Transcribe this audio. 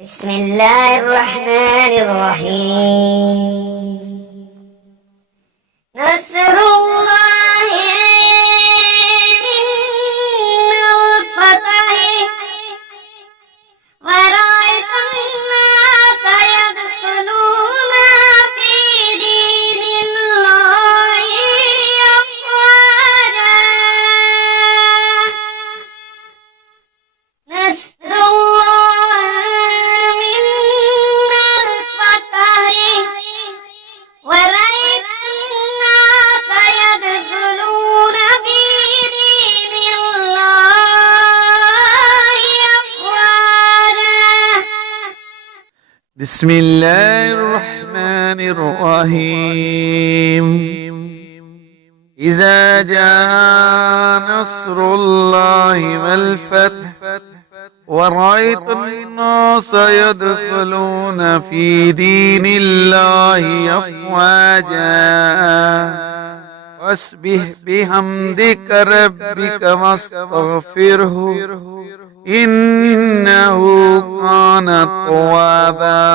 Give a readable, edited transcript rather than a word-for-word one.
بسم الله الرحمن الرحيم. نصر الله من الفتح ورأيت الناس يدخلون في دين الله أفواجا. نصر الله من الفتح ورأيت الناس يدخلون في دين الله أفواجا. بسم الله الرحمن الرحيم. إذا جاء نصر الله والفتح ورأيت الناس يدخلون في دين الله أفواجا فاسبح بحمدك ربك واستغفره إنه كان توابا.